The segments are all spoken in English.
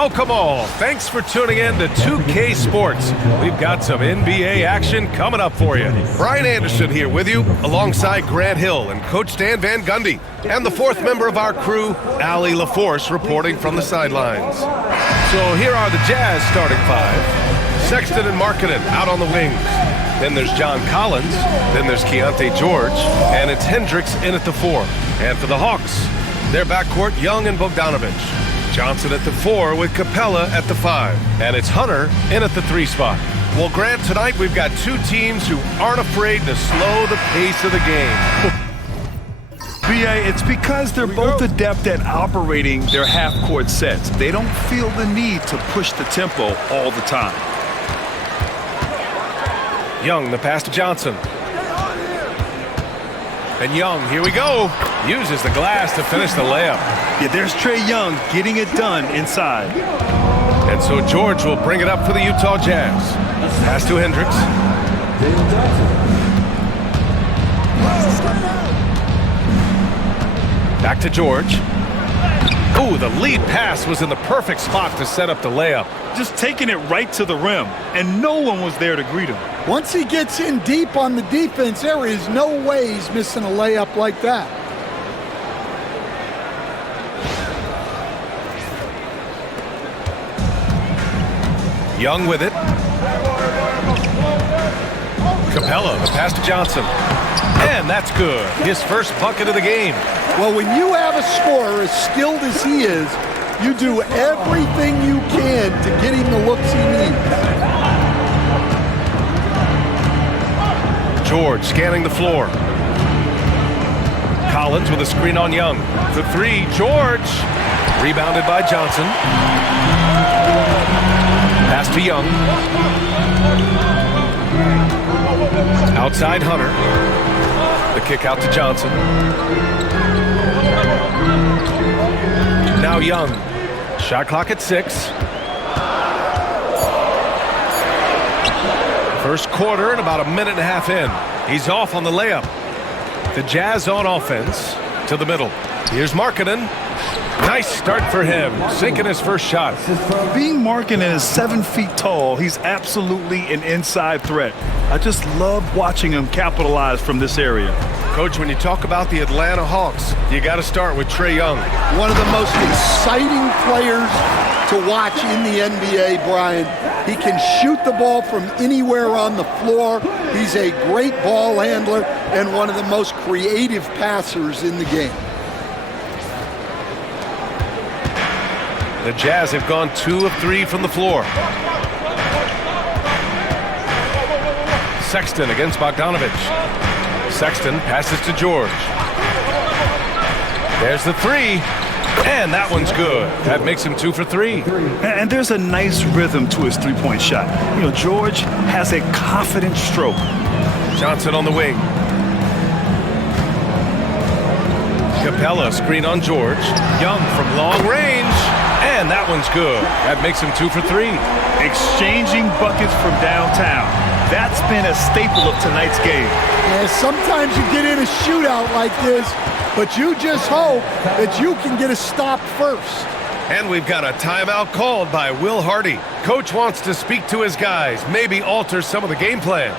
Oh, come on. Thanks for tuning in to 2K Sports. We've got some NBA action coming up for you. Brian Anderson here with you, alongside Grant Hill and Coach Dan Van Gundy. And the fourth member of our crew, Allie LaForce, reporting from the sidelines. So here are the Jazz starting five. Sexton and Markkanen out on the wings. Then there's John Collins. Then there's Keontae George. And it's Hendricks in at the 4. And for the Hawks, their backcourt, Young and Bogdanovich. Johnson at the 4 with Capella at the 5. And it's Hunter in at the 3 spot. Well, Grant, tonight we've got two teams who aren't afraid to slow the pace of the game. BA, it's because they're both adept at operating their half-court sets. They don't feel the need to push the tempo all the time. Young, the pass to Johnson. And Young, here we go, uses the glass to finish the layup. Yeah, there's Trae Young getting it done inside. And so George will bring it up for the Utah Jazz. Pass to Hendricks. Back to George. Ooh, the lead pass was in the perfect spot to set up the layup. Just taking it right to the rim, and no one was there to greet him. Once he gets in deep on the defense, there is no way he's missing a layup like that. Young with it. Capella, the pass to Johnson. And that's good. His first bucket of the game. Well, when you have a scorer as skilled as he is, you do everything you can to get him the looks he needs. George scanning the floor. Collins with a screen on Young. The 3, George. Rebounded by Johnson. Pass to Young. Outside Hunter. The kick out to Johnson. Now Young. Shot clock at 6. First quarter and about a minute and a half in. He's off on the layup. The Jazz on offense to the middle. Here's Markkanen. Nice start for him, sinking his first shot. Being Markkanen is 7 feet tall, he's absolutely an inside threat. I just love watching him capitalize from this area. Coach, when you talk about the Atlanta Hawks, you got to start with Trae Young. One of the most exciting players to watch in the NBA, Brian. He can shoot the ball from anywhere on the floor. He's a great ball handler and one of the most creative passers in the game. The Jazz have gone 2 of 3 from the floor. Sexton against Bogdanovich. Sexton passes to George. There's the 3. And that one's good. That makes him 2 for 3. And there's a nice rhythm to his three-point shot. You know, George has a confident stroke. Johnson on the wing. Capella screen on George. Young from long range. And that one's good. That makes him 2 for 3. Exchanging buckets from downtown. That's been a staple of tonight's game. Yeah, sometimes you get in a shootout like this, but you just hope that you can get a stop first. And we've got a timeout called by Will Hardy. Coach wants to speak to his guys, maybe alter some of the game plan.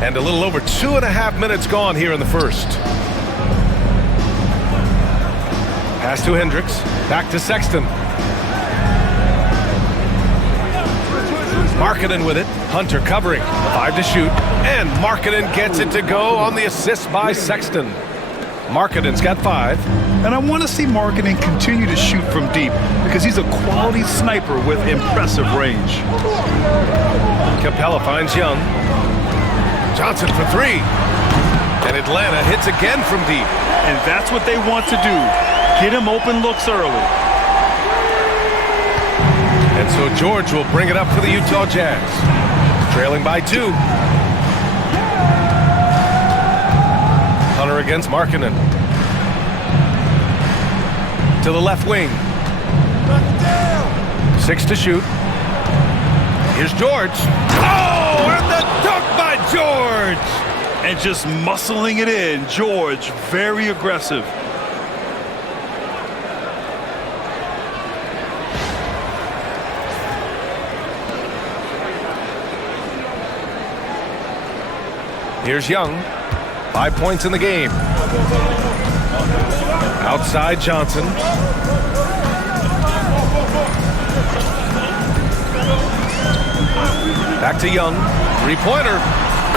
And a little over 2.5 minutes gone here in the first. Pass to Hendricks. Back to Sexton. Markkanen with it. Hunter covering. 5 to shoot. And Markkanen gets it to go on the assist by Sexton. Markkanen's got 5. And I want to see Markkanen continue to shoot from deep because he's a quality sniper with impressive range. Capella finds Young. Johnson for 3. And Atlanta hits again from deep. And that's what they want to do. Get him open looks early. And so George will bring it up for the Utah Jazz. Trailing by 2. Hunter against Markkanen. To the left wing. 6 to shoot. Here's George. Oh, and the dunk by George! And just muscling it in. George, very aggressive. Here's Young. 5 points in the game. Outside Johnson. Back to Young. 3-pointer.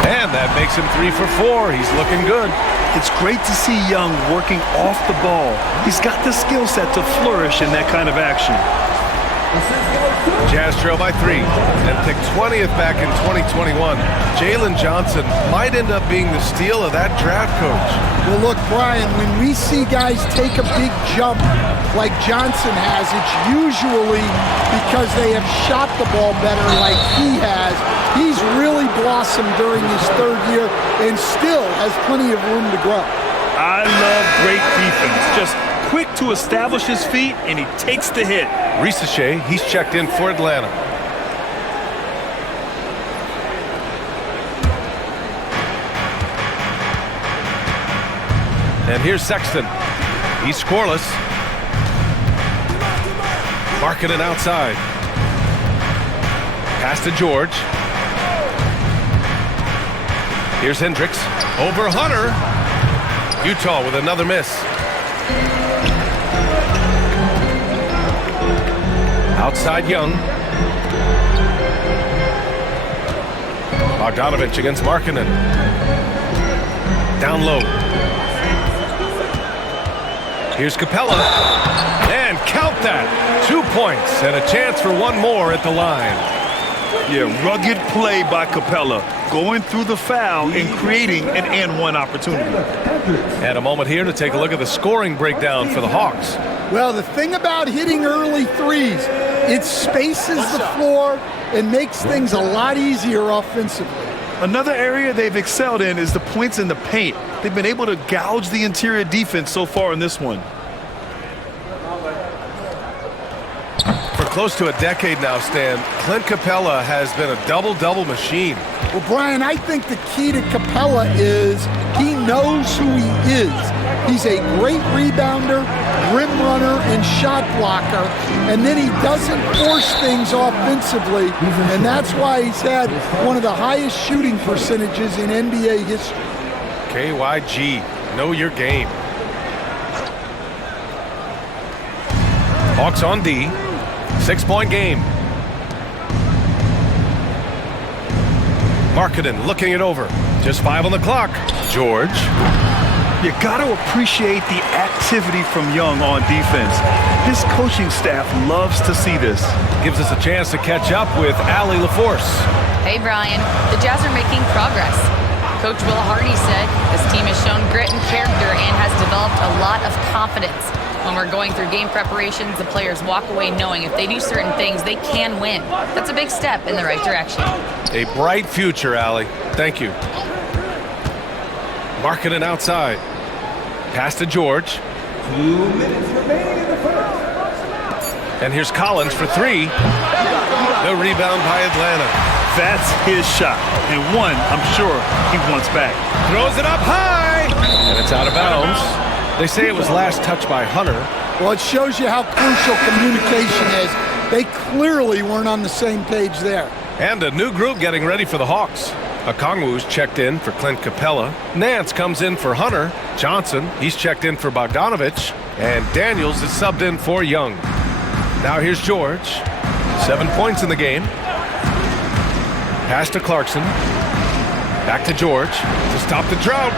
And that makes him 3 for 4. He's looking good. It's great to see Young working off the ball. He's got the skill set to flourish in that kind of action. Jazz trail by 3 and pick 20th back in 2021. Jalen Johnson might end up being the steal of that draft, Coach. Well, look, Brian, when we see guys take a big jump like Johnson has, it's usually because they have shot the ball better like he has. He's really blossomed during his 3rd year and still has plenty of room to grow. I love great defense. Just quick to establish his feet, and he takes the hit. Risache, he's checked in for Atlanta. And here's Sexton. He's scoreless. Markkanen outside. Pass to George. Here's Hendricks. Over Hunter. Utah with another miss. Outside Young. Bogdanovich against Markkanen. Down low. Here's Capella. And count that. 2 points and a chance for 1 more at the line. Yeah, rugged play by Capella. Going through the foul and creating an and-one opportunity. And a moment here to take a look at the scoring breakdown for the Hawks. Well, the thing about hitting early threes, it spaces the floor and makes things a lot easier offensively. Another area they've excelled in is the points in the paint. They've been able to gouge the interior defense so far in this one. For close to a decade now, Stan, Clint Capella has been a double-double machine. Well, Brian, I think the key to Capella is he knows who he is. He's a great rebounder, rim runner, and shot blocker, and then he doesn't force things offensively, and that's why he's had one of the highest shooting percentages in NBA history. KYG, know your game. Hawks on D, 6-point game. Markkanen looking it over. Just 5 on the clock. George. You got to appreciate the activity from Young on defense. His coaching staff loves to see this. Gives us a chance to catch up with Allie LaForce. Hey, Brian. The Jazz are making progress. Coach Will Hardy said this team has shown grit and character and has developed a lot of confidence. When we're going through game preparations, the players walk away knowing if they do certain things, they can win. That's a big step in the right direction. A bright future, Allie. Thank you. Markkanen outside. Pass to George. 2 minutes remaining in the first. And here's Collins for 3. The rebound by Atlanta. That's his shot, and one I'm sure he wants back. Throws it up high, and it's out of bounds. They say it was last touched by Hunter. Well, it shows you how crucial communication is. They clearly weren't on the same page there. And a new group getting ready for the Hawks. Okongwu's checked in for Clint Capella. Nance comes in for Hunter. Johnson, he's checked in for Bogdanovich. And Daniels is subbed in for Young. Now here's George. 7 points in the game. Pass to Clarkson. Back to George to stop the drought.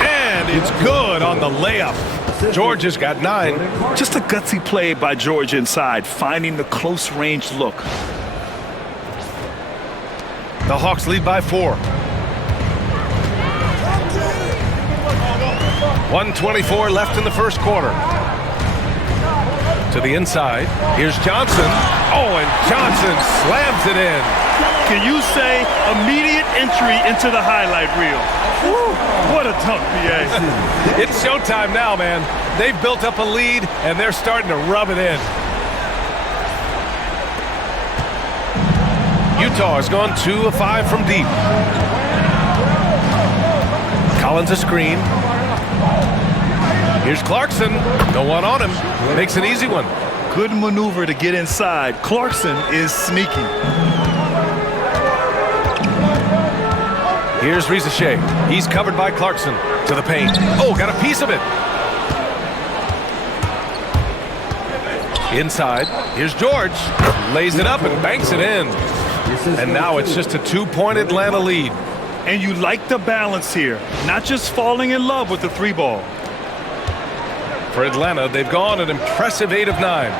And it's good on the layup. George has got 9. Just a gutsy play by George inside, finding the close range look. The Hawks lead by 4. 1:24 left in the first quarter. To the inside. Here's Johnson. Oh, and Johnson slams it in. Can you say immediate entry into the highlight reel? Woo, what a dunk, BA. It's showtime now, man. They've built up a lead, and they're starting to rub it in. Utah has gone 2 of 5 from deep. Collins a screen. Here's Clarkson. No one on him. Makes an easy one. Good maneuver to get inside. Clarkson is sneaky. Here's Rizachet. He's covered by Clarkson. To the paint. Oh, got a piece of it. Inside. Here's George. Lays it up and banks it in. And now it's just a 2-point Atlanta lead. And you like the balance here. Not just falling in love with the 3 ball. For Atlanta, they've gone an impressive 8 of 9.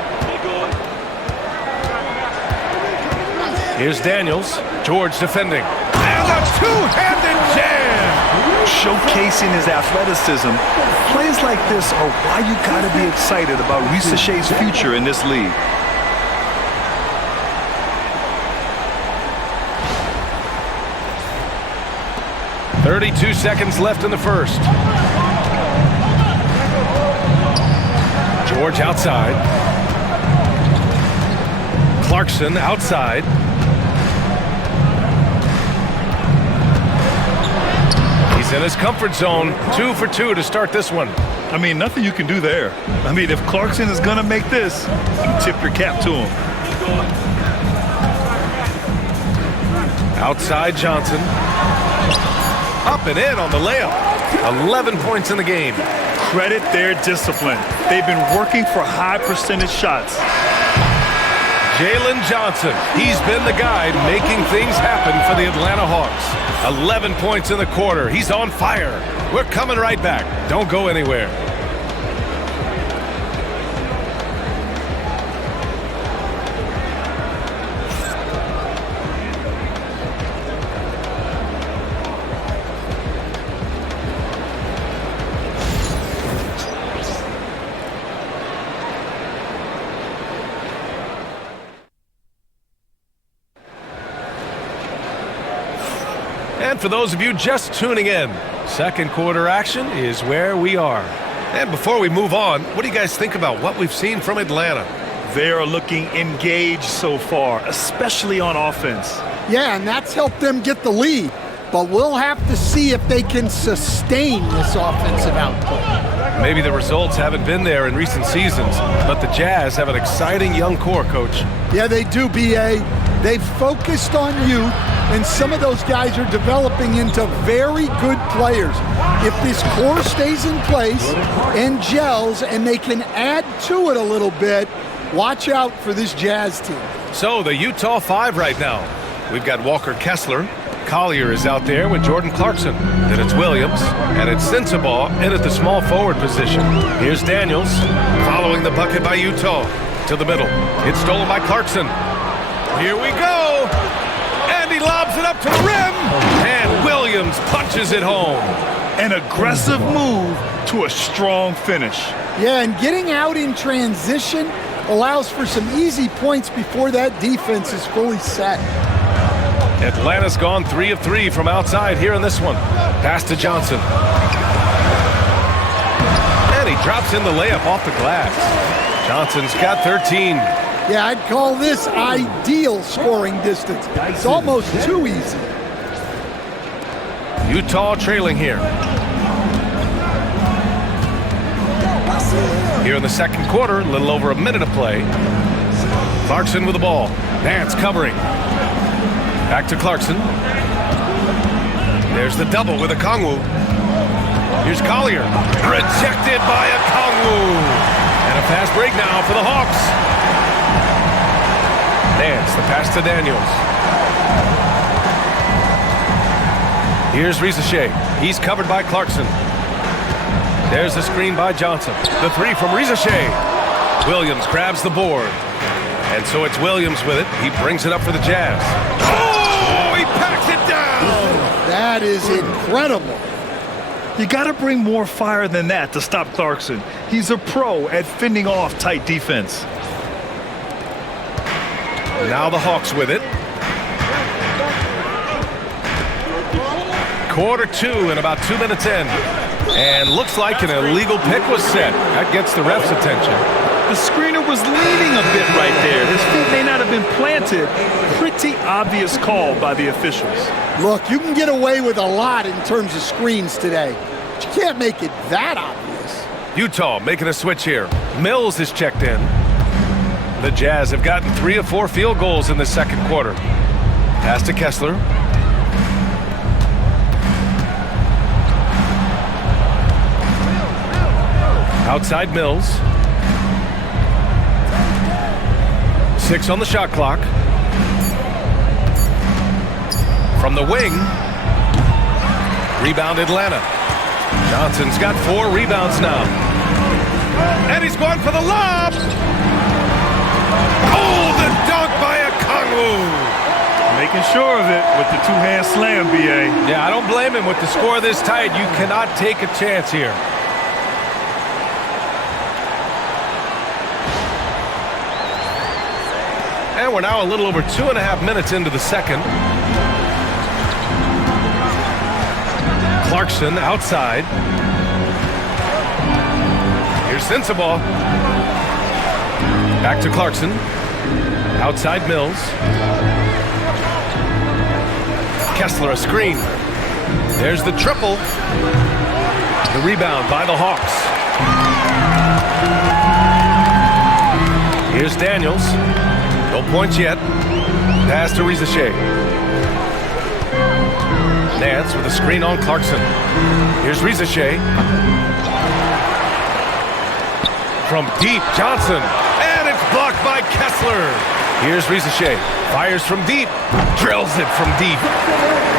Here's Daniels. George defending. And a two-handed jam! Showcasing his athleticism. Plays like this are why you gotta be excited about Rizachet's future in this league. .32 seconds left in the first. George outside. Clarkson outside. He's in his comfort zone. 2 for 2 to start this one. I mean, nothing you can do there. I mean, if Clarkson is gonna make this, you tip your cap to him. Outside Johnson. Up and in on the layup. 11 points in the game. Credit their discipline. They've been working for high percentage shots. Jalen Johnson, he's been the guy making things happen for the Atlanta Hawks. 11 points in the quarter. He's on fire. We're coming right back. Don't go anywhere. And for those of you just tuning in, second quarter action is where we are. And before we move on, what do you guys think about what we've seen from Atlanta? They are looking engaged so far, especially on offense. Yeah, and that's helped them get the lead. But we'll have to see if they can sustain this offensive output. Maybe the results haven't been there in recent seasons, but the Jazz have an exciting young core, Coach. Yeah, they do, B.A. They've focused on youth, and some of those guys are developing into very good players. If this core stays in place and gels and they can add to it a little bit, watch out for this Jazz team. So the Utah 5 right now. We've got Walker Kessler. Collier is out there with Jordan Clarkson. Then it's Williams, and it's Sensabaugh in at the small forward position. Here's Daniels, following the bucket by Utah. To the middle. It's stolen by Clarkson. Here we go! And he lobs it up to the rim! And Williams punches it home. An aggressive move to a strong finish. Yeah, and getting out in transition allows for some easy points before that defense is fully set. Atlanta's gone 3 of 3 from outside here in this one. Pass to Johnson. And he drops in the layup off the glass. Johnson's got 13. Yeah, I'd call this ideal scoring distance. It's almost too easy. Utah trailing here. Here in the second quarter, a little over a minute of play. Clarkson with the ball. Nance covering. Back to Clarkson. There's the double with Okongwu. Here's Collier. Rejected by Okongwu. And a fast break now for the Hawks. Nance, the pass to Daniels. Here's Risache. He's covered by Clarkson. There's the screen by Johnson. The three from Risache. Williams grabs the board. And so it's Williams with it. He brings it up for the Jazz. Oh, he packs it down! That is incredible. You got to bring more fire than that to stop Clarkson. He's a pro at fending off tight defense. Now the Hawks with it. Quarter two and about 2 minutes in. And looks like an illegal pick was set. That gets the ref's attention. The screener was leaning a bit right there. His feet may not have been planted. Pretty obvious call by the officials. Look, you can get away with a lot in terms of screens today, but you can't make it that obvious. Utah making a switch here. Mills is checked in. The Jazz have gotten 3 of 4 field goals in the second quarter. Pass to Kessler. Outside Mills. 6 on the shot clock. From the wing. Rebound Atlanta. Johnson's got 4 rebounds now. And he's going for the lob. Oh, the dunk by Okongwu. Making sure of it with the two-hand slam, BA. Yeah, I don't blame him. With the score this tight, you cannot take a chance here. And we're now a little over 2.5 minutes into the second. Clarkson outside. Here's Sensabaugh. Back to Clarkson. Outside Mills. Kessler a screen. There's the triple. The rebound by the Hawks. Here's Daniels. No points yet. Pass to Risache. Nance with a screen on Clarkson. Here's Risache. From deep, Johnson. And it's blocked by Kessler. Here's Risache. Fires from deep. Drills it from deep.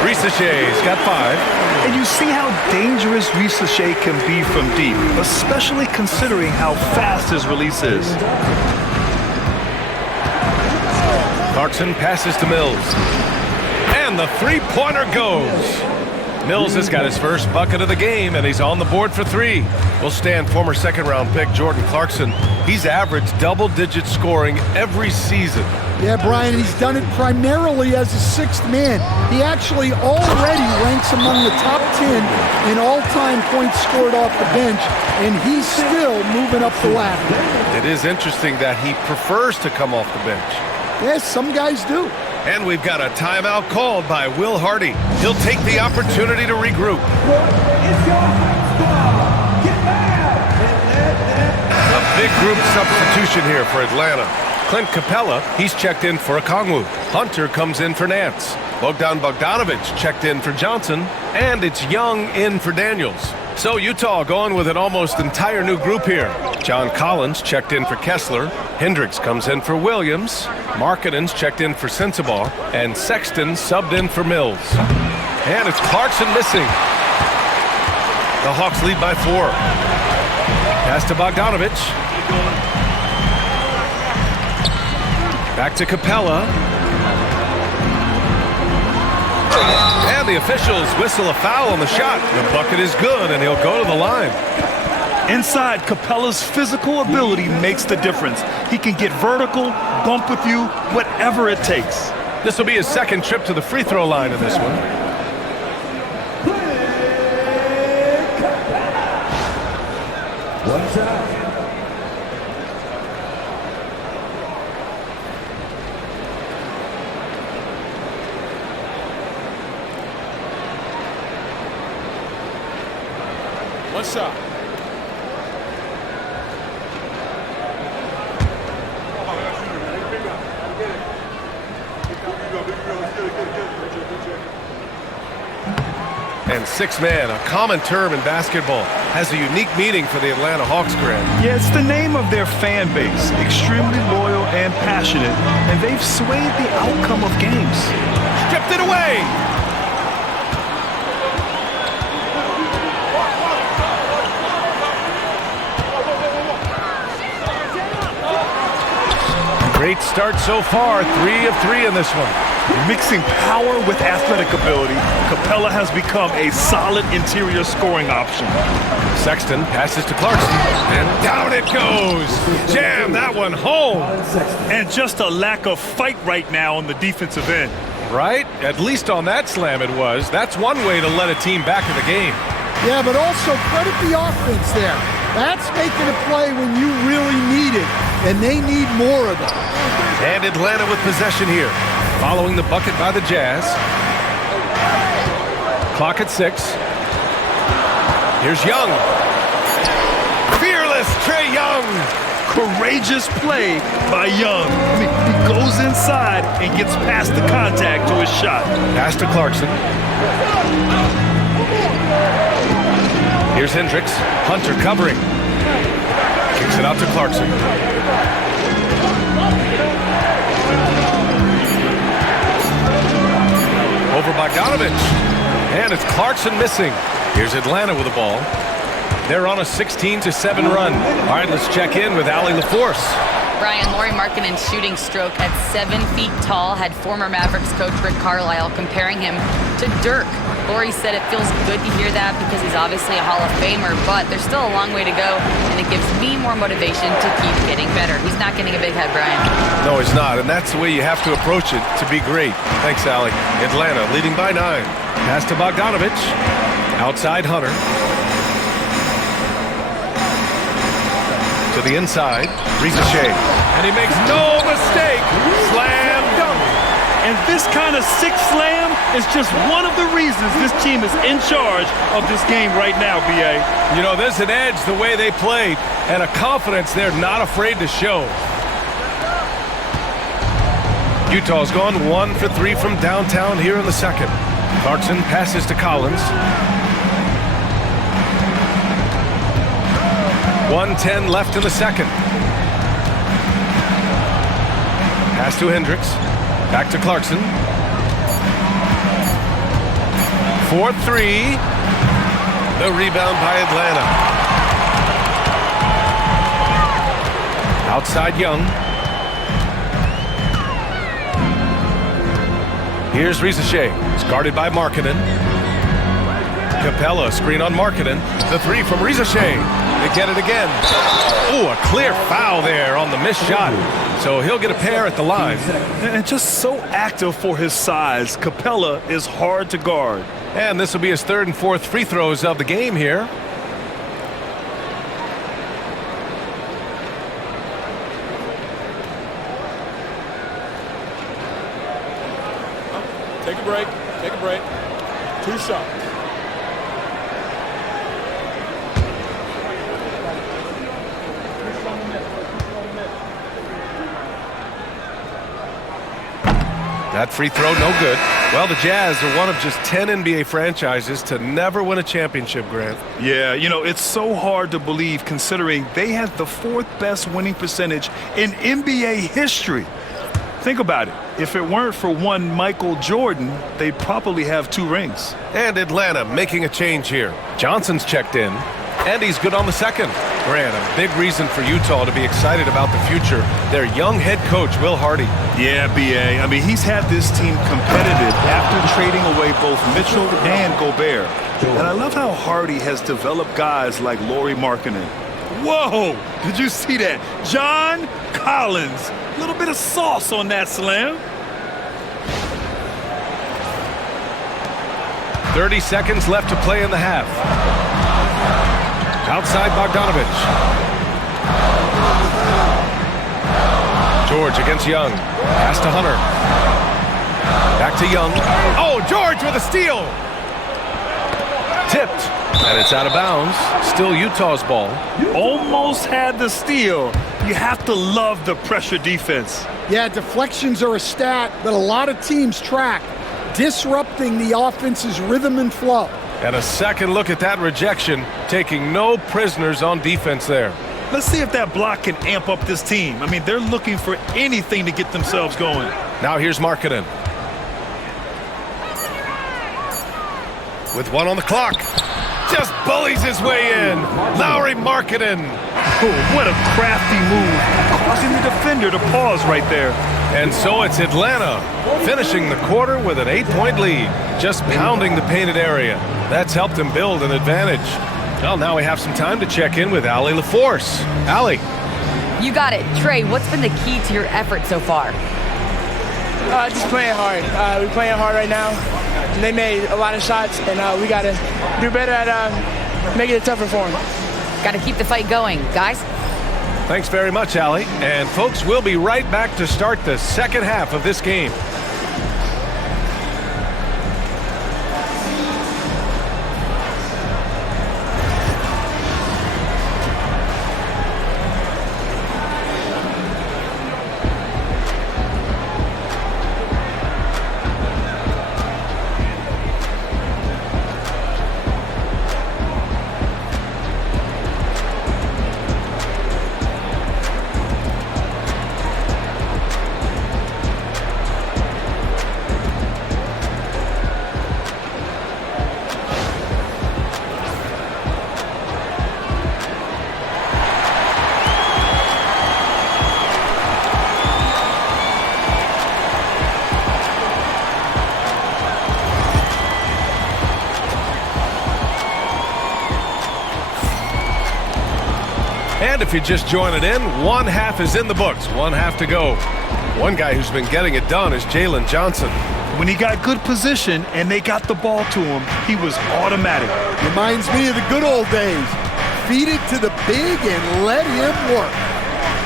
Risache's got 5. And you see how dangerous Risache can be from deep, especially considering how fast his release is. Clarkson passes to Mills. And the three-pointer goes. Mills has got his first bucket of the game, and he's on the board for 3. We'll stand former second-round pick Jordan Clarkson. He's averaged double-digit scoring every season. Yeah, Brian, he's done it primarily as a 6th man. He actually already ranks among the top 10 in all-time points scored off the bench, and he's still moving up the ladder. It is interesting that he prefers to come off the bench. Yes, some guys do. And we've got a timeout called by Will Hardy. He'll take the opportunity to regroup. A big group substitution here for Atlanta. Clint Capella, he's checked in for Okongwu. Hunter comes in for Nance. Bogdan Bogdanovic checked in for Johnson. And it's Young in for Daniels. So Utah going with an almost entire new group here. John Collins checked in for Kessler. Hendricks comes in for Williams. Markkanen's checked in for Sensabaugh. And Sexton subbed in for Mills. And it's Clarkson missing. The Hawks lead by 4. Pass to Bogdanovic. Back to Capella. And the officials whistle a foul on the shot. The bucket is good, and he'll go to the line. Inside, Capella's physical ability makes the difference. He can get vertical, bump with you, whatever it takes. This will be his second trip to the free throw line in this one. One shot. One shot. And six-man, a common term in basketball, has a unique meaning for the Atlanta Hawks, Grant. Yeah, it's the name of their fan base. Extremely loyal and passionate, and they've swayed the outcome of games. Stripped it away. Great start so far, 3 of 3 in this one. Mixing power with athletic ability, Capella has become a solid interior scoring option. Sexton passes to Clarkson, and down it goes. Jam that one home. And just a lack of fight right now on the defensive end. Right? At least on that slam it was. That's one way to let a team back in the game. Yeah, but also credit the offense there. That's making a play when you really need it, and they need more of it. And Atlanta with possession here, following the bucket by the Jazz. Clock at 6. Here's Young. Fearless Trae Young. Courageous play by Young. I mean, he goes inside and gets past the contact to his shot. Pass to Clarkson. Here's Hendricks. Hunter covering. Kicks it out to Clarkson. Over Bogdanovich. And it's Clarkson missing. Here's Atlanta with the ball. They're on a 16-7 run. All right, let's check in with Allie LaForce. Brian, Lauri Markkanen's shooting stroke at 7 feet tall had former Mavericks coach Rick Carlisle comparing him to Dirk. Lauri said it feels good to hear that because he's obviously a Hall of Famer, but there's still a long way to go, and it gives me more motivation to keep getting better. He's not getting a big head, Brian. No, he's not, and that's the way you have to approach it to be great. Thanks, Allie. Atlanta leading by 9. Pass to Bogdanovich. Outside Hunter. To the inside, Ricochet. And he makes no mistake. Slam dunk. And this kind of sick slam is just one of the reasons this team is in charge of this game right now, B.A. You know, there's an edge the way they played and a confidence they're not afraid to show. Utah's gone 1 for 3 from downtown here in the second. Clarkson passes to Collins. 1:10 left in the second. Pass to Hendricks. Back to Clarkson. 4-3. The rebound by Atlanta. Outside Young. Here's Ricochet. It's guarded by Markkanen. Capella, screen on Markkanen. The 3 from Ricochet. They get it again. Oh, a clear foul there on the missed shot. So he'll get a pair at the line. And just so active for his size, Capella is hard to guard. And this will be his 3rd and 4th free throws of the game here. Take a break. Take a break. 2 shots. That free throw, no good. Well, the Jazz are one of just 10 NBA franchises to never win a championship, Grant. Yeah, you know, it's so hard to believe considering they had the 4th best winning percentage in NBA history. Think about it. If it weren't for one Michael Jordan, they'd probably have 2 rings. And Atlanta making a change here. Johnson's checked in, and he's good on the second. Grant, a big reason for Utah to be excited about the future. Their young head coach, Will Hardy. Yeah, B.A. I mean, he's had this team competitive after trading away both Mitchell and Gobert. And I love how Hardy has developed guys like Lauri Markkanen. Whoa! Did you see that? John Collins. A little bit of sauce on that slam. 30 seconds left to play in the half. Outside Bogdanovich. George against Young. Pass to Hunter. Back to Young. Oh, George with a steal. Tipped. And it's out of bounds. Still Utah's ball. Almost had the steal. You have to love the pressure defense. Yeah, deflections are a stat that a lot of teams track, disrupting the offense's rhythm and flow. And a second look at that rejection, taking no prisoners on defense there. Let's see if that block can amp up this team. I mean, they're looking for anything to get themselves going. Now here's Markkanen. With one on the clock. Just bullies his way in. Lauri Markkanen. Oh, what a crafty move, causing the defender to pause right there. And so it's Atlanta finishing the quarter with an 8-point lead, just pounding the painted area. That's helped him build an advantage. Well, now we have some time to check in with Allie LaForce. Allie. You got it. Trae, what's been the key to your effort so far? Just playing hard. We're playing hard right now. They made a lot of shots, and we got to do better at making it tougher for them. Got to keep the fight going, guys. Thanks very much, Allie. And folks, we'll be right back to start the second half of this game. And if you're just joining in, one half is in the books, one half to go. One guy who's been getting it done is Jalen Johnson. When he got good position and they got the ball to him, he was automatic. Reminds me of the good old days. Feed it to the big and let him work.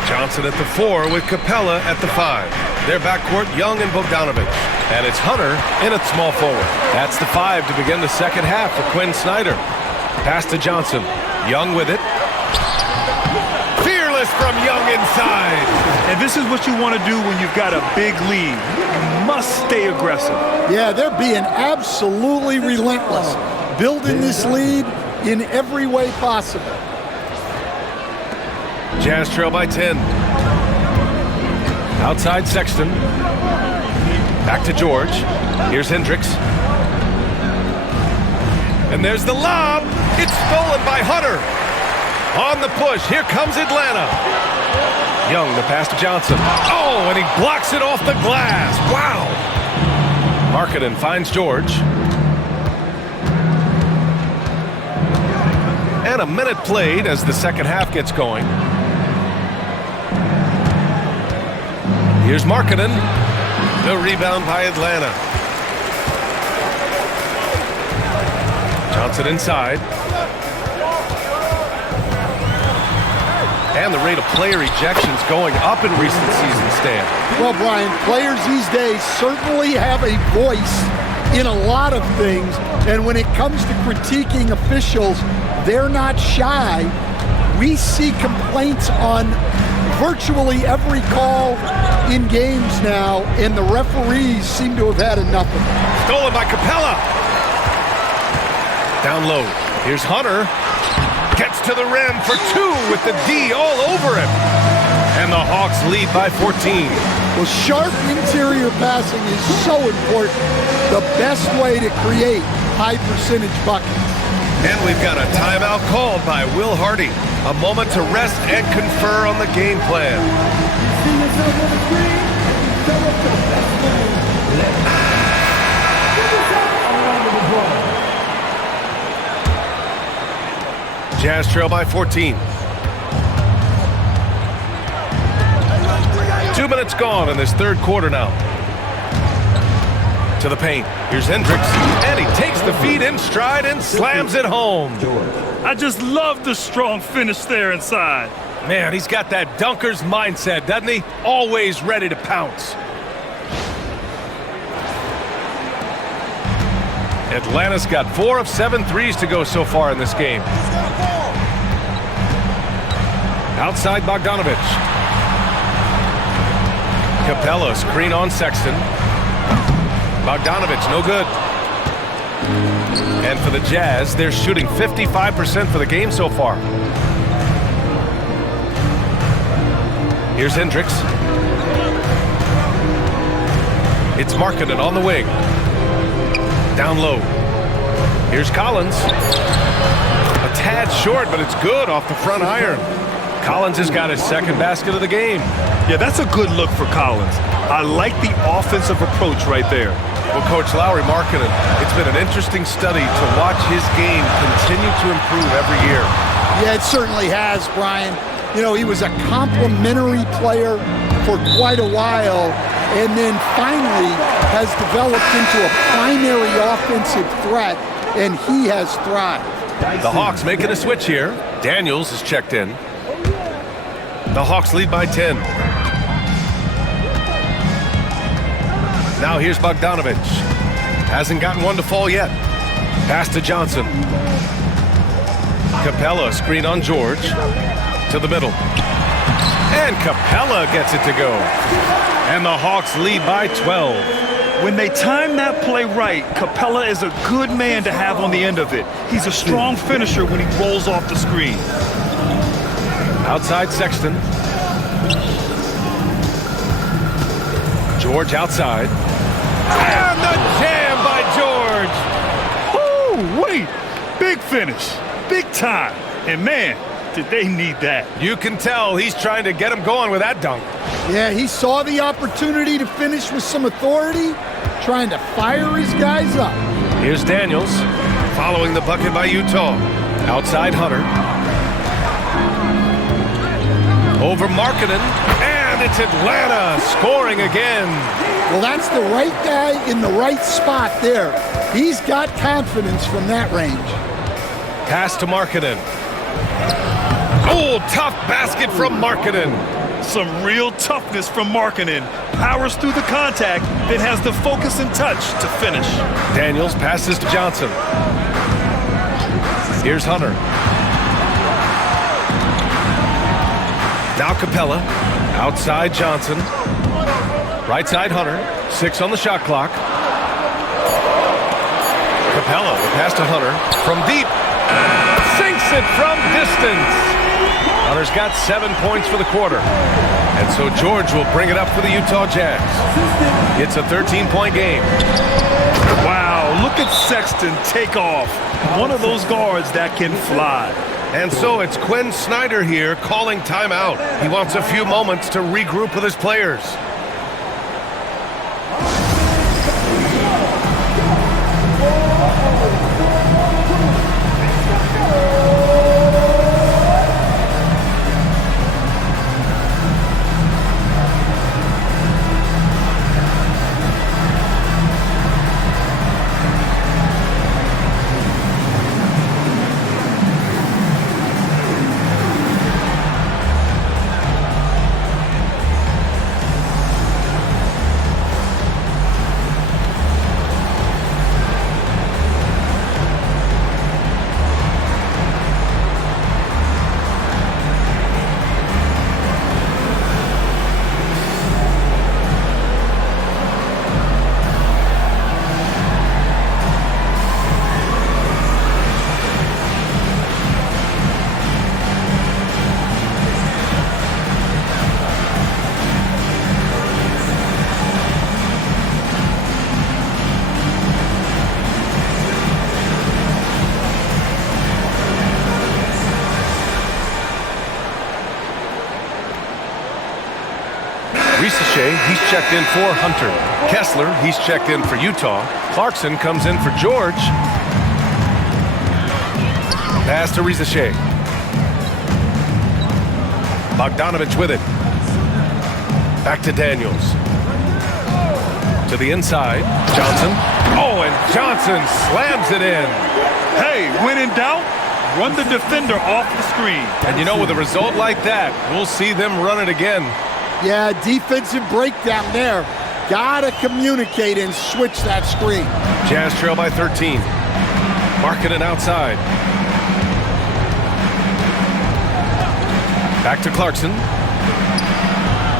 Johnson at the 4 with Capella at the 5. Their backcourt, Young and Bogdanovich. And it's Hunter in at small forward. That's the 5 to begin the second half for Quinn Snyder. Pass to Johnson. Young with it. Fearless from Young inside. And this is what you want to do when you've got a big lead. You must stay aggressive. Yeah, they're being absolutely relentless, building this lead in every way possible. Jazz trail by 10. Outside Sexton. Back to George. Here's Hendricks. And there's the lob. It's stolen by Hunter. On the push, here comes Atlanta. Young, the pass to Johnson. Oh, and he blocks it off the glass. Wow. Markkanen finds George. And a minute played as the second half gets going. Here's Markkanen. The rebound by Atlanta. Johnson inside. And the rate of player ejections going up in recent seasons, Stan. Well, Brian, players these days certainly have a voice in a lot of things. And when it comes to critiquing officials, they're not shy. We see complaints on virtually every call in games now, and the referees seem to have had enough of it. Stolen by Capella. Down low. Here's Hunter. Gets to the rim for 2 with the D all over him. And the Hawks lead by 14. Well, sharp interior passing is so important. The best way to create high percentage buckets. And we've got a timeout called by Will Hardy. A moment to rest and confer on the game plan. Jazz trail by 14. 2 minutes gone in this third quarter now. To the paint. Here's Hendricks. And he takes the feed in stride and slams it home. I just love the strong finish there inside. Man, he's got that dunker's mindset, doesn't he? Always ready to pounce. Atlanta's got 4 of 7 threes to go so far in this game. Outside Bogdanovich. Capella screen on Sexton. Bogdanovich, no good. And for the Jazz, they're shooting 55% for the game so far. Here's Hendricks. It's Markkanen on the wing. Down low. Here's Collins. A tad short, but it's good off the front iron. Collins has got his second basket of the game. Yeah, that's a good look for Collins. I like the offensive approach right there. Well, Coach Lauri Markkanen, it's been an interesting study to watch his game continue to improve every year. Yeah, it certainly has, Brian. You know, he was a complimentary player for quite a while, and then finally has developed into a primary offensive threat, and he has thrived. The Hawks making a switch here. Daniels is checked in. The Hawks lead by 10. Now here's Bogdanovic. Hasn't gotten one to fall yet. Pass to Johnson. Capella screen on George. To the middle. And Capella gets it to go. And the Hawks lead by 12. When they time that play right, Capella is a good man to have on the end of it. He's a strong finisher when he rolls off the screen. Outside Sexton. George outside. And the jam by George. Ooh, wait. Big finish. Big time. And man, did they need that. You can tell he's trying to get him going with that dunk. Yeah, he saw the opportunity to finish with some authority, trying to fire his guys up. Here's Daniels, following the bucket by Utah. Outside Hunter. Over Markkanen, and it's Atlanta scoring again. Well, that's the right guy in the right spot there. He's got confidence from that range. Pass to Markkanen. Oh, tough basket from Markkanen. Some real toughness from Markkanen. Powers through the contact, then has the focus and touch to finish. Daniels passes to Johnson. Here's Hunter. Now Capella. Outside Johnson. Right side Hunter. 6 on the shot clock. Capella, the pass to Hunter. From deep. Sinks it from distance. Hunter's got 7 points for the quarter. And so George will bring it up for the Utah Jazz. It's a 13-point game. Wow, look at Sexton take off. One of those guards that can fly. And so it's Quinn Snyder here calling timeout. He wants a few moments to regroup with his players. He's checked in for Hunter. Kessler, he's checked in for Utah. Clarkson comes in for George. Pass to Risache. Bogdanovic with it. Back to Daniels. To the inside. Johnson. Oh, and Johnson slams it in. Hey, when in doubt, run the defender off the screen. And you know, with a result like that, we'll see them run it again. Yeah, defensive breakdown there. Gotta communicate and switch that screen. Jazz trail by 13. Markkanen outside. Back to Clarkson.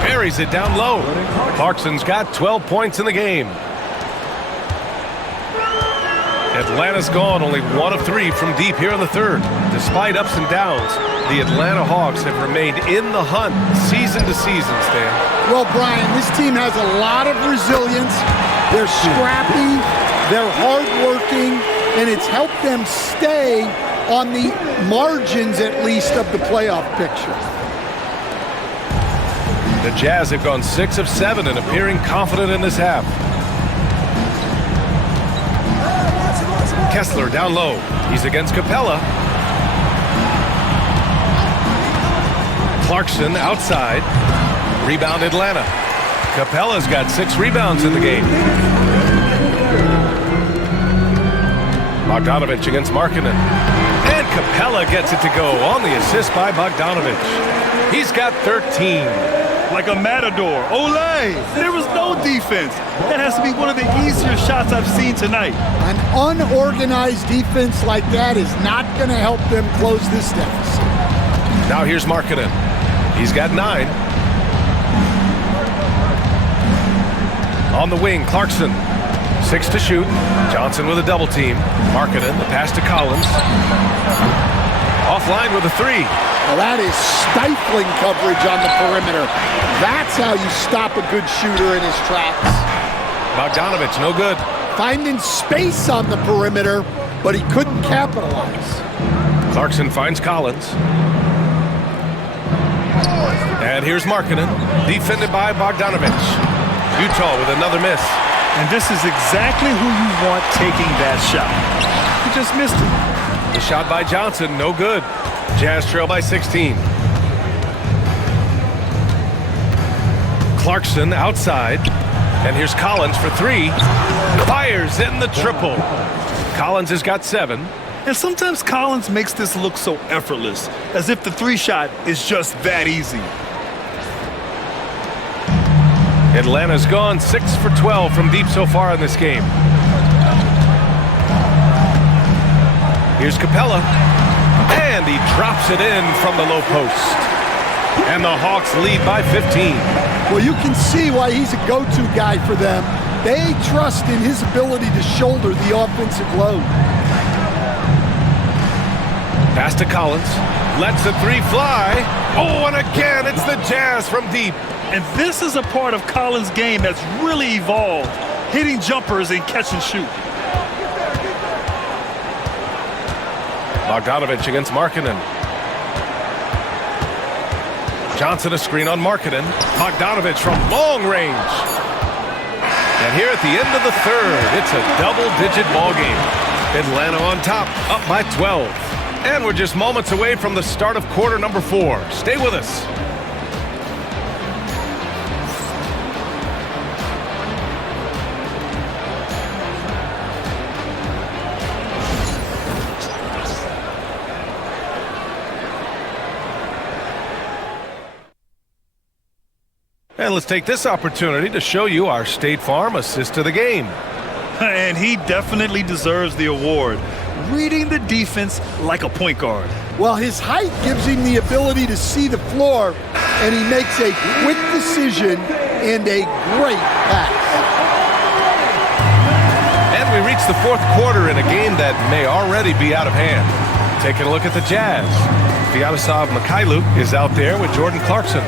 Buries it down low. Clarkson's got 12 points in the game. Atlanta's gone only 1 of 3 from deep here in the third. Despite ups and downs, the Atlanta Hawks have remained in the hunt season to season, Stan. Well, Brian, this team has a lot of resilience. They're scrappy, they're hardworking, and it's helped them stay on the margins, at least, of the playoff picture. The Jazz have gone 6 of 7 and appearing confident in this half. Kessler down low. He's against Capella. Clarkson outside. Rebound Atlanta. Capella's got 6 rebounds in the game. Bogdanovich against Markkanen. And Capella gets it to go on the assist by Bogdanovich. He's got 13. Like a matador. Olay! There was no defense. That has to be one of the easier shots I've seen tonight. An unorganized defense like that is not going to help them close this deficit. Now here's Markkanen. He's got 9. On the wing, Clarkson. 6 to shoot. Johnson with a double team. Markkanen, the pass to Collins. Offline with a 3. Well, that is stifling coverage on the perimeter. That's how you stop a good shooter in his tracks. Bogdanovich, no good. Finding space on the perimeter, but he couldn't capitalize. Clarkson finds Collins. And here's Markkanen, defended by Bogdanovich. Utah with another miss. And this is exactly who you want taking that shot. He just missed it. The shot by Johnson, no good. Jazz trail by 16. Clarkson outside. And here's Collins for 3. Fires in the triple. Collins has got 7. And sometimes Collins makes this look so effortless, as if the 3-shot is just that easy. Atlanta's gone 6 for 12 from deep so far in this game. Here's Capella. And he drops it in from the low post. And the Hawks lead by 15. Well, you can see why he's a go-to guy for them. They trust in his ability to shoulder the offensive load. Pass to Collins. Lets the 3 fly. Oh, and again, it's the Jazz from deep. And this is a part of Collins' game that's really evolved, hitting jumpers and catch and shoot. Bogdanovich against Markkanen. Johnson a screen on Markkanen. Bogdanovich from long range. And here at the end of the third, it's a double-digit ball game. Atlanta on top, up by 12. And we're just moments away from the start of quarter number 4. Stay with us. And let's take this opportunity to show you our State Farm assist to the game. And he definitely deserves the award. Reading the defense like a point guard. Well, his height gives him the ability to see the floor, and he makes a quick decision and a great pass. And we reach the 4th quarter in a game that may already be out of hand. Taking a look at the Jazz. Vyacheslav Mikhailuk is out there with Jordan Clarkson.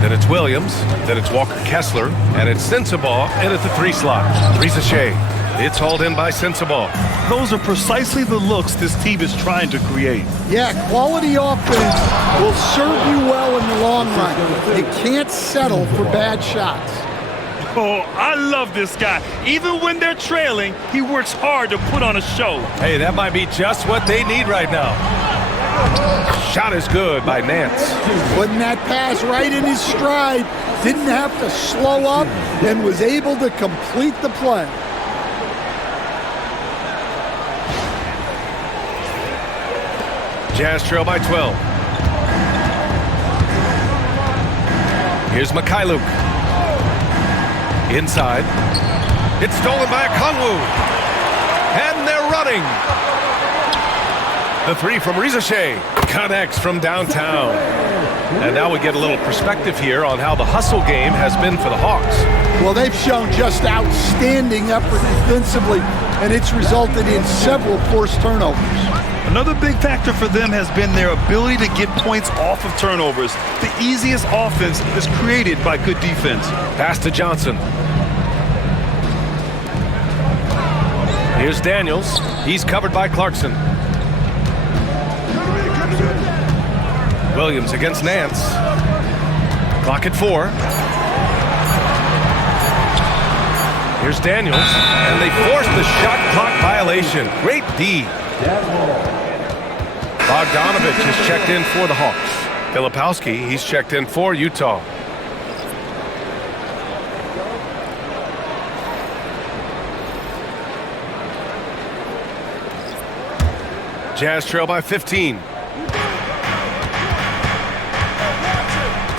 Then it's Williams, then it's Walker Kessler, and it's Sensabaugh in at the 3 slot. Rizachet. It's hauled in by Sensabaugh. Those are precisely the looks this team is trying to create. Yeah, quality offense will serve you well in the long run. They can't settle for bad shots. Oh, I love this guy. Even when they're trailing, he works hard to put on a show. Hey, that might be just what they need right now. Shot is good by Nance. Putting that pass right in his stride. Didn't have to slow up and was able to complete the play. Jazz trail by 12. Here's Mikhailuk. Inside. It's stolen by Okongwu. And they're running. The 3 from Rizachet connects from downtown. And now we get a little perspective here on how the hustle game has been for the Hawks. Well, they've shown just outstanding effort defensively, and it's resulted in several forced turnovers. Another big factor for them has been their ability to get points off of turnovers. The easiest offense is created by good defense. Pass to Johnson. Here's Daniels. He's covered by Clarkson. Williams against Nance. Clock at 4. Here's Daniels, and they force the shot clock violation. Great D. Bogdanovich is checked in for the Hawks. Filipowski, he's checked in for Utah. Jazz trail by 15.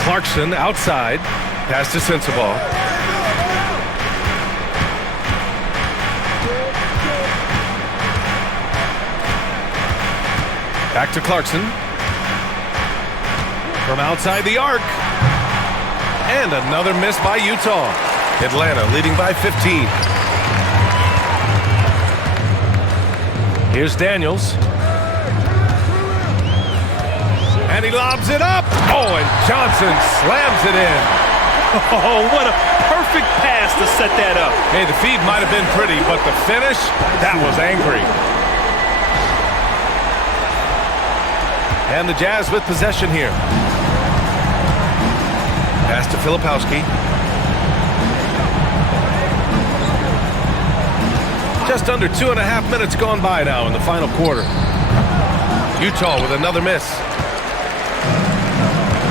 Clarkson outside. Pass to Sensabaugh. Back to Clarkson. From outside the arc. And another miss by Utah. Atlanta leading by 15. Here's Daniels. And he lobs it up. Oh, and Johnson slams it in. Oh, what a perfect pass to set that up. Hey, the feed might have been pretty, but the finish, that was angry. And the Jazz with possession here. Pass to Filipowski. Just under 2.5 minutes gone by now in the final quarter. Utah with another miss.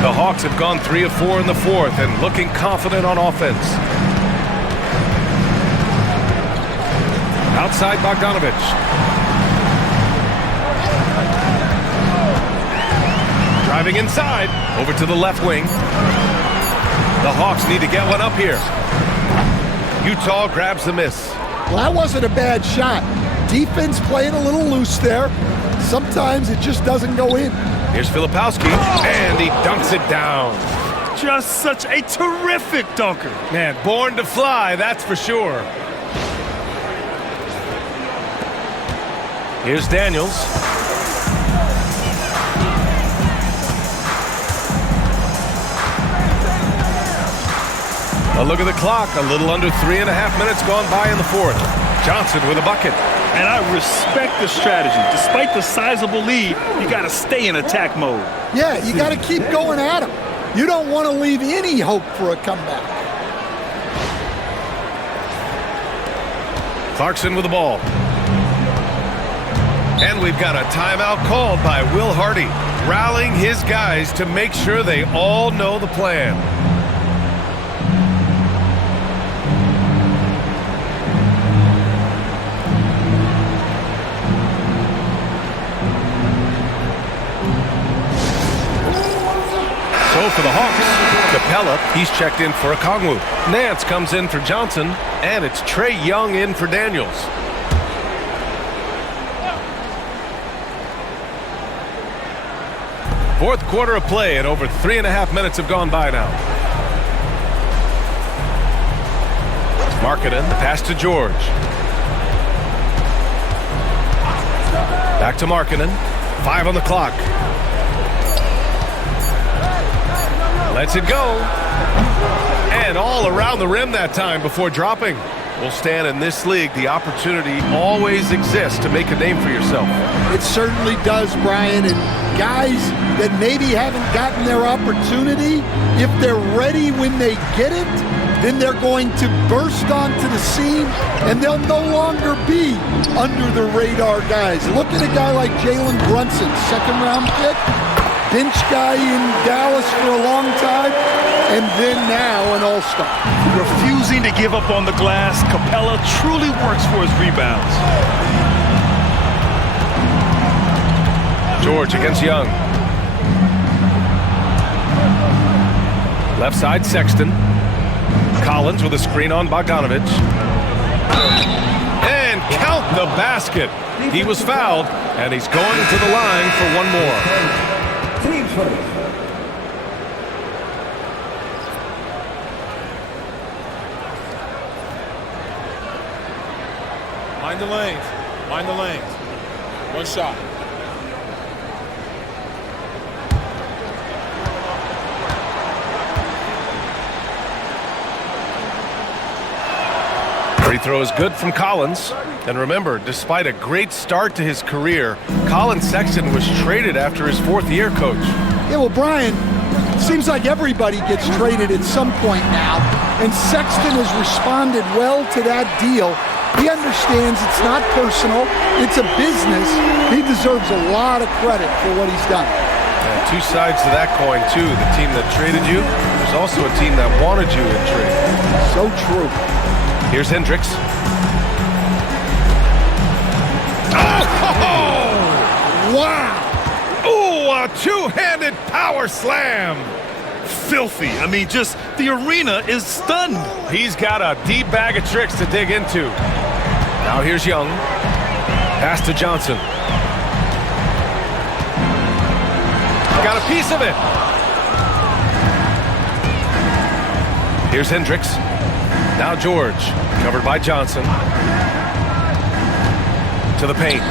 The Hawks have gone 3 of 4 in the fourth and looking confident on offense. Outside Bogdanovich. Driving inside, over to the left wing. The Hawks need to get one up here. Utah grabs the miss. Well, that wasn't a bad shot. Defense playing a little loose there. Sometimes it just doesn't go in. Here's Filipowski, and he dunks it down. Just such a terrific dunker. Man, born to fly, that's for sure. Here's Daniels. A look at the clock, a little under 3.5 minutes gone by in the fourth. Johnson with a bucket. And I respect the strategy. Despite the sizable lead, you got to stay in attack mode. Yeah, you got to keep going at him. You don't want to leave any hope for a comeback. Clarkson with the ball. And we've got a timeout called by Will Hardy, rallying his guys to make sure they all know the plan. So for the Hawks, Capella, he's checked in for Okongwu. Nance comes in for Johnson, and it's Trae Young in for Daniels. Fourth quarter of play, and over 3.5 minutes have gone by now. Markkanen, the pass to George. Back to Markkanen. 5 on the clock. Lets it go. And all around the rim that time before dropping. Well, Stan, in this league, the opportunity always exists to make a name for yourself. It certainly does, Brian. And guys that maybe haven't gotten their opportunity, if they're ready when they get it, then they're going to burst onto the scene, and they'll no longer be under the radar guys. Look at a guy like Jalen Brunson, second-round pick. Bench guy in Dallas for a long time, and then now an all-star. Refusing to give up on the glass, Capella truly works for his rebounds. George against Young. Left side, Sexton. Collins with a screen on Bogdanovich. And count the basket. He was fouled, and he's going to the line for one more. Team first. Mind the lanes. Mind the lanes. One shot. Free throw is good from Collins. And remember, despite a great start to his career, Colin Sexton was traded after his 4th year, Coach. Yeah, well, Brian, it seems like everybody gets traded at some point now, and Sexton has responded well to that deal. He understands it's not personal, it's a business. He deserves a lot of credit for what he's done. And 2 sides to that coin, too. The team that traded you, there's also a team that wanted you in trade. So true. Here's Hendricks. Oh! Wow! Oh, a 2-handed power slam. Filthy. I mean, just the arena is stunned. He's got a deep bag of tricks to dig into. Now here's Young. Pass to Johnson. Got a piece of it. Here's Hendricks. Now George, covered by Johnson. To the paint.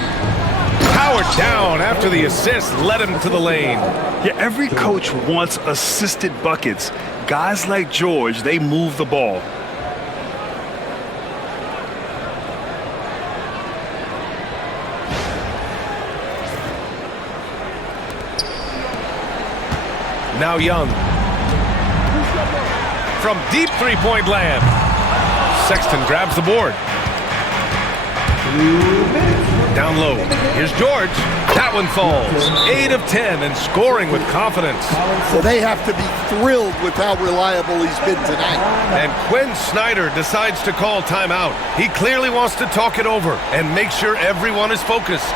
Powered down after the assist led him to the lane. Yeah, every coach wants assisted buckets. Guys like George, they move the ball. Now Young. From deep three-point land. Sexton grabs the board. Down low. Here's George. That one falls. 8 of 10 and scoring with confidence. So they have to be thrilled with how reliable he's been tonight. And Quinn Snyder decides to call timeout. He clearly wants to talk it over and make sure everyone is focused.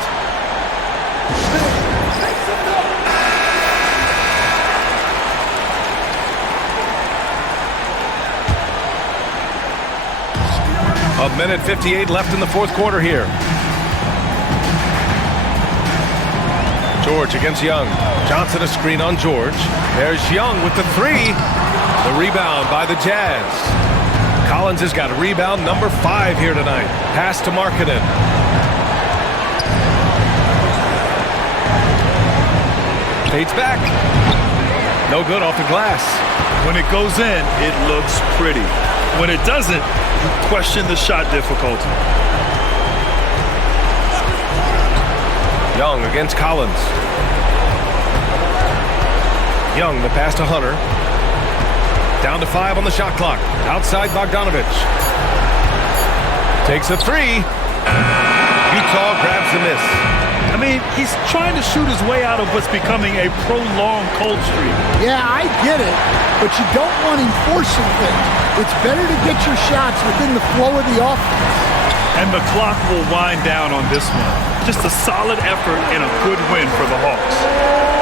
A minute 58 left in the 4th quarter here. George against Young. Johnson a screen on George. There's Young with the 3. The rebound by the Jazz. Collins has got rebound number 5 here tonight. Pass to Markkanen. Fades back. No good off the glass. When it goes in, it looks pretty. When it doesn't, you question the shot difficulty. Young against Collins. Young, the pass to Hunter. Down to 5 on the shot clock. Outside Bogdanovich. Takes a 3. Utah grabs the miss. I mean, he's trying to shoot his way out of what's becoming a prolonged cold streak. Yeah, I get it, but you don't want him forcing things. It's better to get your shots within the flow of the offense. And the clock will wind down on this one. Just a solid effort and a good win for the Hawks.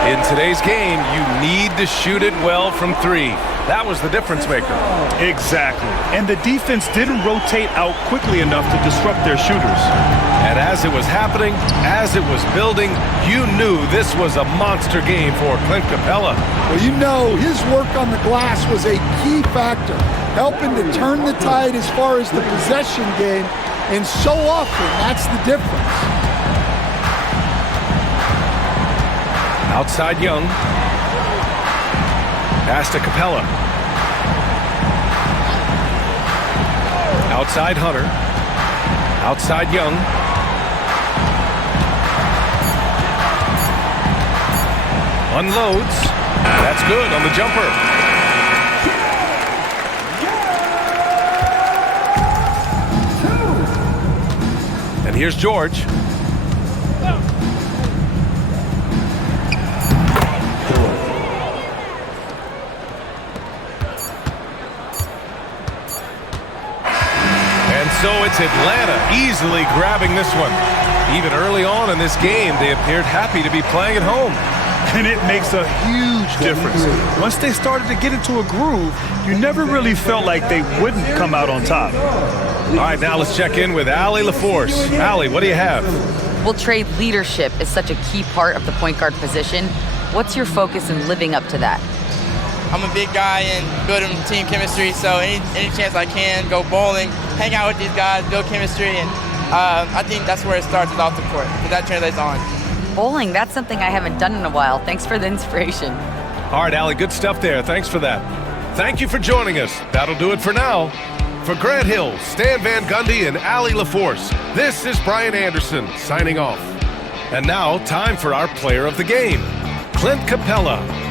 In today's game, you need to shoot it well from 3. That was the difference maker. Exactly. And the defense didn't rotate out quickly enough to disrupt their shooters. And as it was happening, as it was building, you knew this was a monster game for Clint Capella. Well, you know, his work on the glass was a key factor, helping to turn the tide as far as the possession game, and so often that's the difference. Outside Young. Pass to Capella. Outside Hunter. Outside Young. Unloads. That's good on the jumper. And here's George. So it's Atlanta easily grabbing this one. Even early on in this game, they appeared happy to be playing at home. And it makes a huge difference. Once they started to get into a groove, you never really felt like they wouldn't come out on top. All right, now let's check in with Allie LaForce. Allie, what do you have? Well, Trae, leadership is such a key part of the point guard position. What's your focus in living up to that? I'm a big guy and building team chemistry, so any chance I can, go bowling, hang out with these guys, build chemistry, and I think that's where it starts is off the court, because that translates on. Bowling, that's something I haven't done in a while. Thanks for the inspiration. All right, Allie, good stuff there. Thanks for that. Thank you for joining us. That'll do it for now. For Grant Hill, Stan Van Gundy, and Allie LaForce, this is Brian Anderson signing off. And now, time for our player of the game, Clint Capella.